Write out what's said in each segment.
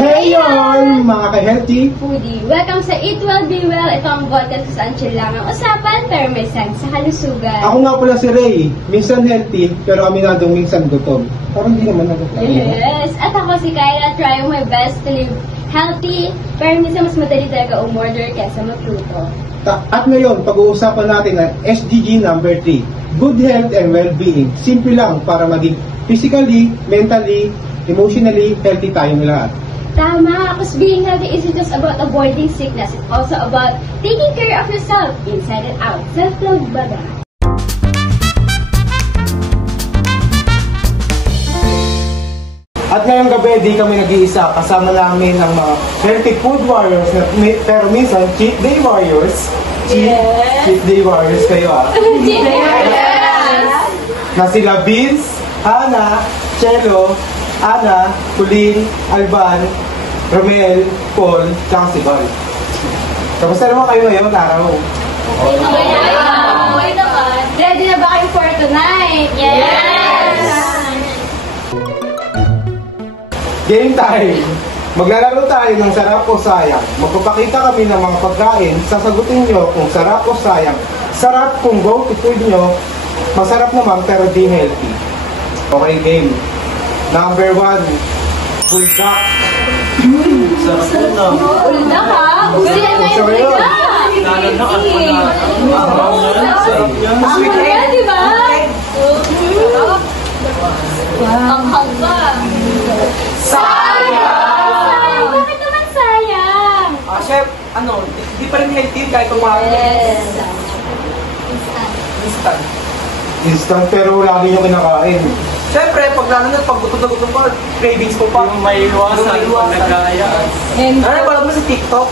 Hey all, mga ka-healthy foodie! Welcome sa Eat Well, Be Well. Ito ang podcast kung saan chill lang ang usapan pero may sense sa kalusugan. Ako nga pala si Ray, minsan healthy pero aminadong minsan gutom. Parang hindi naman nagkakain. Yes! At ako si Kyra, trying my best to live healthy pero minsan mas madali talaga umorder kaysa magluto. At ngayon, pag-uusapan natin ang SDG number 3, Good Health and Well-Being. Simple lang para maging physically, mentally, emotionally healthy tayong lahat. Tama, because being healthy isn't just about avoiding sickness. It's also about taking care of yourself, inside and out. Self-love baga. At ngayong gabi, di kami nag-iisa. Kasama namin ang mga healthy food warriors, pero minsan, cheat day warriors. Cheat day warriors kayo Cheat day warriors! Na sila Vince, Hana, Chelo, Ana, Kulin, Alban, Romel, Paul, tsaka si Val. Kamusta naman kayo ngayon, araw? Okay naman. Ready na ba kayo for tonight? Yes! Game time! Maglalaro tayo ng sarap o sayang. Magpapakita kami ng mga pagkain. Sasagutin nyo kung sarap o sayang. Sarap kung go-to food nyo. Masarap naman pero di healthy. Okay, game. Number 1, buldak. Buldak ha? Gusto niya na yung buldak. Ang di ba? Ang haba. Sayang! Bakit naman sayang? Chef, di pa rin healthy kahit umaga. Yes. Instant. Instant pero lagi nyo kinakain. Siyempre, pag gutom na gutom ko, cravings ko pa. Yung may iwasan, nagkaya. Pala mo sa TikTok?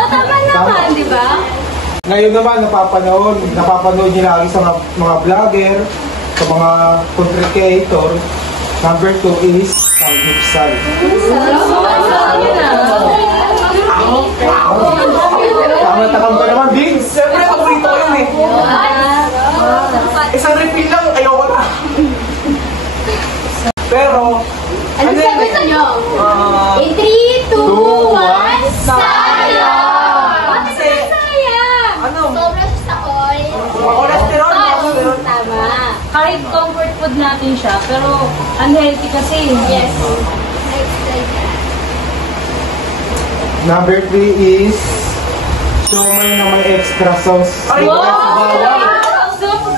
Tama naman, di ba? Ngayon naman, napapanood nyo lagi sa mga vlogger, sa mga content creator. Number 2 is samgyeopsal. Tama-takam pa naman, Vince! Siyempre, paborito ko yun eh. Isang refill lang, ayoko na. Pero, Anong sagot nyo? In 3, 2, 1, sayang! Bakit naman sayang? Sobra sa oil. cholesterol. Tama. Kahit comfort food natin siya, pero unhealthy kasi. Yes. Number 3 is siomai na may extra sauce. Ay,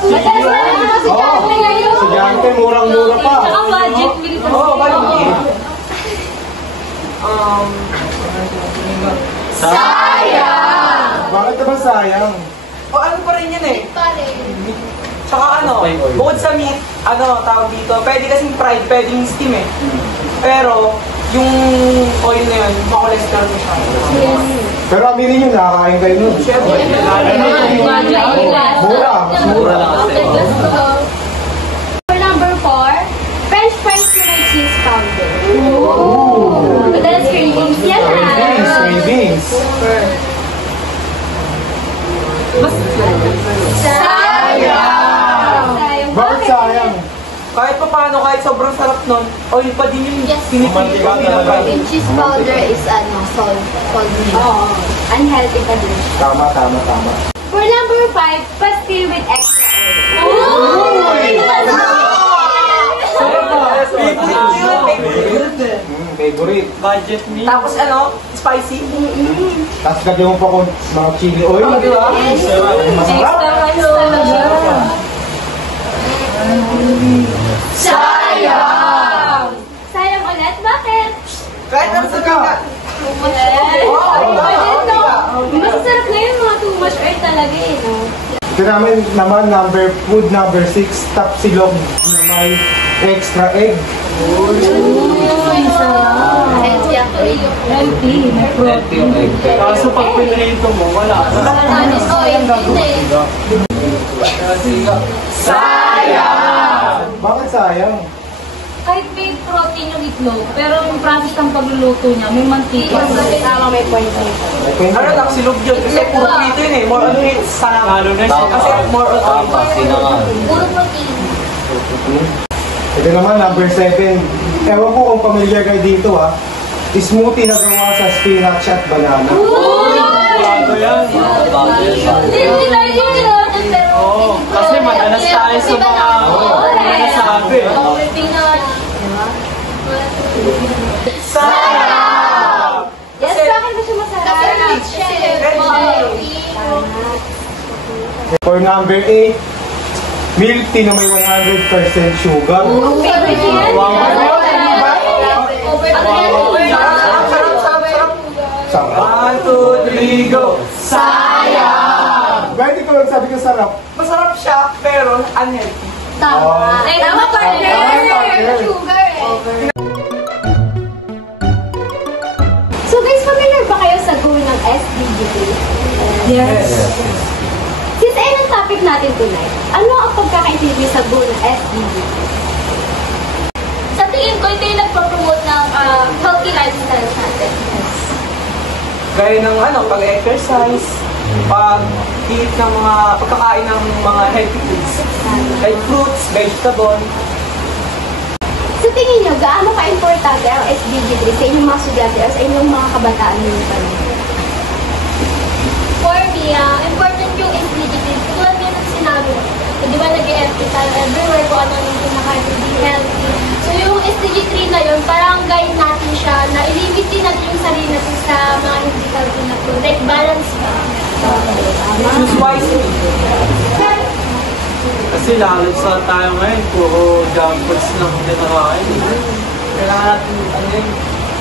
Madalas na lang ako si Jante ngayon. Si Jante, murang-mura pa. Saka budget meal kasi. Oo, budget. Sayang! Bakit naman sayang? O ano pa rin yun eh. Pa rin. Tsaka bukod sa meat, tawag dito, pwede kasing fried, pwedeng steam eh. Pero, yung oil na yun, ma-cholesterol mo siya. Pero aminin nyo, nakakain kayo nun. Siyempre, Mura, mas mura. For number 4, French fries na may cheese powder. Madalas cravings yan ha. Cravings. Sayang! Bakit sayang? kahit pa paano, kahit sobrang sarap nun, oil pa din yung pinipili ko. Yung cheese powder is salt meat. Oo. Unhealthy pa din. Tama. For number 5, pastil with extra oil. Favorite. Budget meal. Tapos spicy. Tapos lagyan mo pa kung mga chili oil. Di ba? Masarap. Sayang! Sayang ulit? Bakit? Kahit ang sagat. Masasarap na yun, mga too much oil talaga eh, no? Ito naman food number 6, tapsilog na may extra egg. Healthy ako. healthy, may protein. Kaso pag pinrito mo, wala. Honest oil, hindi. Bakit sayang? Kahit may protein yung itlog, pero yung process ng pagluluto niya, may mantika. Tama, may point na ito. May kwento Ano ba? lang, silog yun. Kasi puro prito yun eh. More on it. Lalo na siya. Kasi more on oil. Puro protein. Ito naman, number 7. Ewan ko kung familiar kayo dito smoothie na gawa sa spinach at banana. Bago yan. Hindi tayo yun, pero... Oo, kasi madalas tayo sa mga nasabi. Yes, sa akin ba siya masarap? Kasi healthy. For number 8, milk tea na may 100% sugar. Favorite yan? Wow. Sarap. 1, 2, 3, go! Kahit ikaw lang sabi ko sarap. Masarap siya, pero unhealthy. Tama. Ay, Tama, partner. partner. Sugar eh. So guys, familiar ba kayo sa goal ng SDG 3? Yes. Since ayun ang topic natin tonight, ano ang pagkakaintindi sa goal ng SDG? Sa tingin ko, ito yung nagpo-promote ng healthy lifestyle natin. Gaya ng pag-exercise, pag-eat ng mga pagkakain ng mga healthy foods. Like fruits, vegetable. Sa tingin nyo, gaano ka-importante ang SDG 3 sa inyong mga estudyante o sa inyong mga kabataan ngayong panahon? For me, important yung SDG 3. Tulad nga ng sinabi ko, di ba nag-emphasize everywhere kung ano yung pinaka-healthy, healthy. So yung SDG 3 na yun, parang guide natin siya na ilimit din natin yung sarili natin sa mga hindi healthy na food. Like balance ba? Choose wisely. Kasi lalo sa tayo ngayon, puro junk foods lang kinakain. Kailangan natin,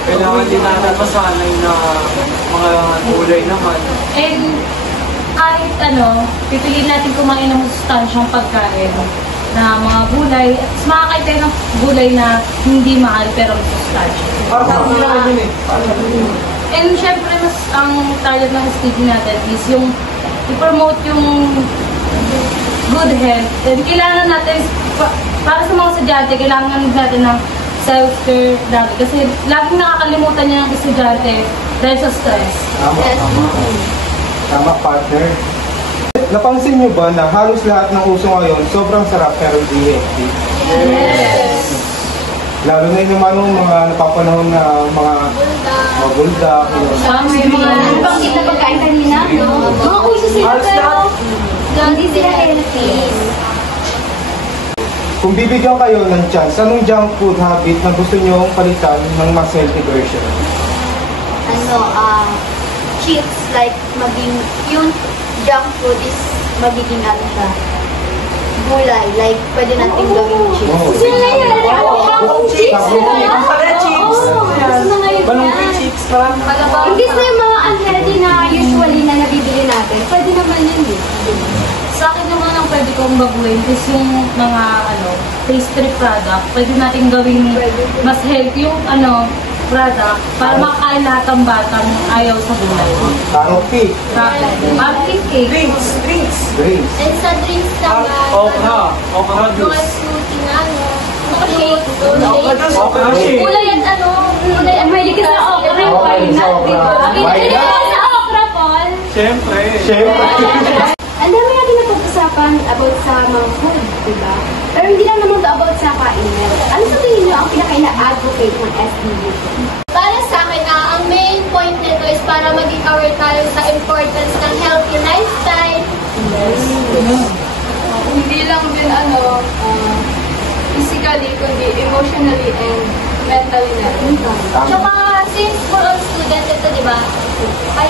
Kailangan din natin masanay na mga gulay naman. And kahit pipiliin natin kumain ng sustansyang pagkain na mga gulay. At makakain tayo ng gulay na hindi mahal pero may sustansya. para sa atin naman yun eh. And syempre, mas ang target ng SDG natin is yung i-promote yung good health. And kailangan natin, para sa mga estudyante, kailangan natin ng self-care dati. Kasi laging nakakalimutan niya ng estudyante dahil sa stress. Tama, tama. Tama, partner. Napansin niyo ba na halos lahat ng uso ngayon sobrang sarap pero hindi healthy? Yes! Lalo na yung mga napapanahon na mga buldak. May mga Pangsit na pagkain kanina, no? Mga uso sila pero hindi sila healthy. Kung bibigyan kayo ng chance, anong junk food habit na gusto niyo palitan ng mas healthy version? Chips, like maging, yung junk food is magiging siya, gulay, like pwede natin gawing chips. Oh. Gusto nyo na yun? Chips? Ang pala chips. Gusto na ngayon Balong yan. chips, parang Hindi sa yung mga unhealthy na usually na nabibili natin, pwede naman yun eh. Sa akin naman ang pwede kong baguhin is yung mga pastry product. Pwede natin gawing mas healthy yung product para makain lahat ng batang ayaw sa gulay. Carrot cake, Pumpkin cake. drinks. drinks. And sa drinks naman, Okra mga juice. fruity na shake, Okra shake. kulay at kulay at may likas na okra, Okay, why not? okra. Why Hindi not? naman sa okra, Paul. Siyempre. Siyempre. Ang dami natin napag-usapan about sa mga food, diba? Pero hindi lang naman about sa kainan. Ano sa tingin nyo ang pinaka-ina-advocate ng SDG? Para sa akin, ang main point nito is para maging aware tayo sa importance ng healthy lifestyle. Hindi lang din physically, kundi emotionally and mentally na rin. Tsaka, since for all students ito, di ba, ay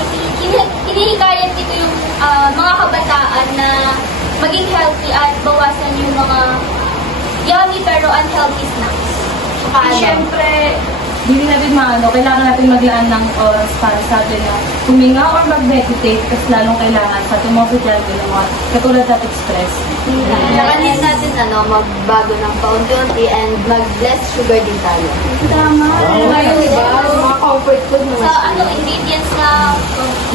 hinihikayat dito yung mga kabataan na maging healthy at bawasan yung mga yummy pero unhealthy snacks. Tsaka Siyempre, hindi natin kailangan natin maglaan ng oras para sa atin na huminga or mag-meditate kasi lalong kailangan sa ating mga estudyante ng mga katulad natin stress. Nakanin natin magbago ng paunti-unti and mag-less sugar din tayo. Tama. Ngayon, diba, mga comfort food mga Sa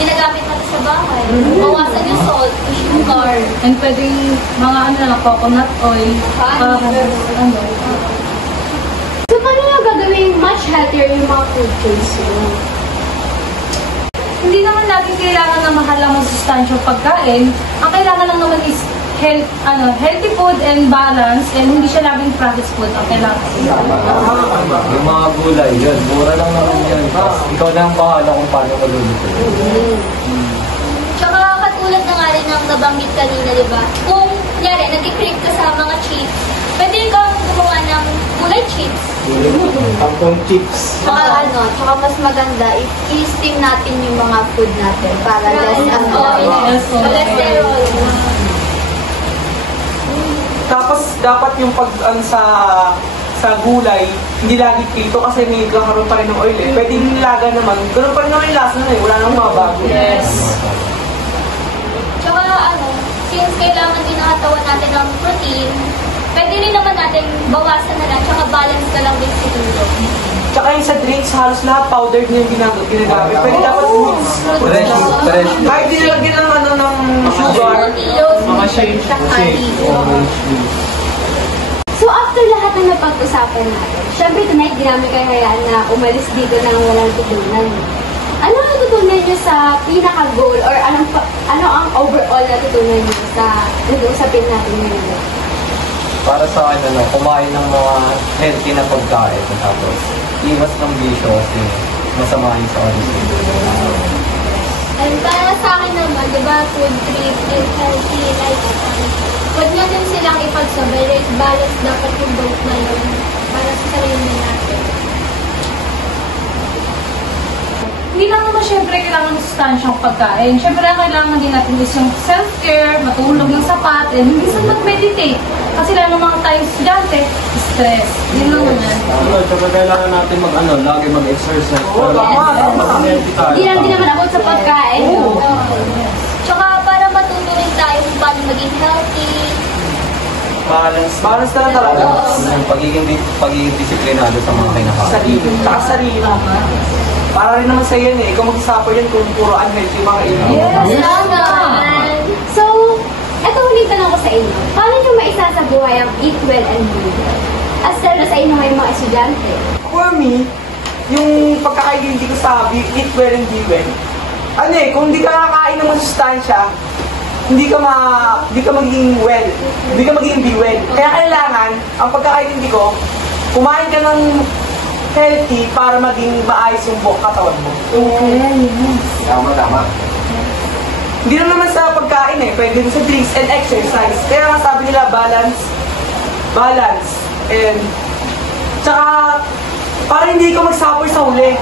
ginagamit natin sa bahay. Bawasan yung salt, sugar. And pwedeng mga ano lang, coconut oil. Ano. So, paano yung gagawin much healthier yung mga food choice mo? Hindi naman natin kailangan na mahal ang masustansyong pagkain. Ang kailangan lang naman is healthy food and balance, and hindi siya laging processed food ang kailangan. Yung mga gulay, yun. Mura lang naman yun. Tapos ikaw lang bahala kung paano ka luluto. Tsaka katulad na nga rin ng nabanggit kanina, di ba? Kung, kunyari, nag-crave ka sa mga chips, pwede kang gumawa ng gulay chips. Tampong chips. Tsaka mas maganda, i-steam natin yung mga food natin para less cholesterol. Tapos dapat yung sa gulay, hindi lagi prito kasi may kakaroon pa rin ng oil eh. Pwede nilaga naman, ganun pa rin naman yung lasa na eh, wala nang mabago. Yes. Tsaka since kailangan din ng katawan natin ng protein, pwede rin naman natin bawasan na lang, tsaka balance na lang din siguro. Tsaka yung sa drinks, halos lahat powdered na yung ginagamit. Pwede dapat fruits. Fresh. Kahit dinalagyan ng sugar. Mga shake. So after lahat ng napag-usapan natin, syempre tonight di namin kayo hayaan na umalis dito nang walang tutunan. Ano ang natutunan nyo sa pinaka-goal or ano ang overall natutunan nyo sa nag-uusapin natin ngayon? Para sa akin, kumain ng mga healthy na pagkain. Tapos, iwas ng bisyo kasi masama yun sa oras. And para sa akin naman, di ba, food trip and healthy lifestyle. Huwag natin silang ipagsabay, like balance dapat yung both na yun para sa sarili natin. Hindi lang naman syempre kailangan ng sustansyang pagkain. Syempre ang kailangan din natin is yung self-care, matulog ng sapat, and hindi sa mag-meditate. Kasi lang ng mga tayong estudyante, stress. Yun lang naman. Tsaka kailangan natin lagi mag-exercise. Hindi lang din naman about sa pagkain. Tsaka para matuto rin tayo kung paano maging healthy. Balance na lang talaga. Yung pagiging disiplinado sa mga kinakain. Sarili. Tsaka sarili. Para rin naman sa yan eh. Ikaw mag-suffer yan kung puro unhealthy mga ilan. Yes, naman. So, eto huling tanong ko sa inyo. Paano nyo maisasabuhay ang eat well and do well? As lalo sa inyo ngayong mga estudyante. For me, yung pagkakaigindi ko sa eat well and be well, kung hindi ka nakakain ng masustansya, hindi ka magiging well, hindi ka magiging be well. Kaya kailangan, ang pagkakaigindi ko, kumain ka ng healthy para maging maayos yung buong katawan mo. Tama. Hindi lang naman sa pagkain pwede din sa drinks and exercise. Kaya nga sabi nila balance, and tsaka para hindi ka mag-suffer sa huli.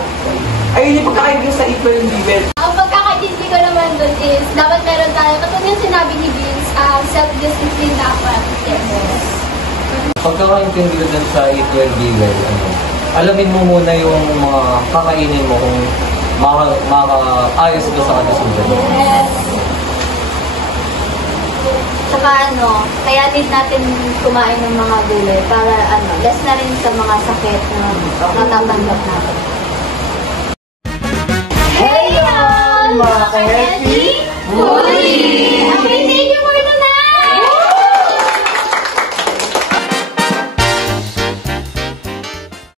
Ayun yung pagkakaibig sa equal and be well. Ang pagkakaintindi ko naman doon is, dapat meron tayo, katulad yung sinabi ni Vince, self-discipline dapat. Yes. Pagkakaintindi ko dun sa eat well, be well, alamin mo muna yung mga kakainin mo kung makaayos ka sa kalusugan. Yes. Tsaka kaya need natin kumain ng mga gulay para less na rin sa mga sakit na natatanggap natin. Hey, mga ka-healthy foodies! Okay, thank you for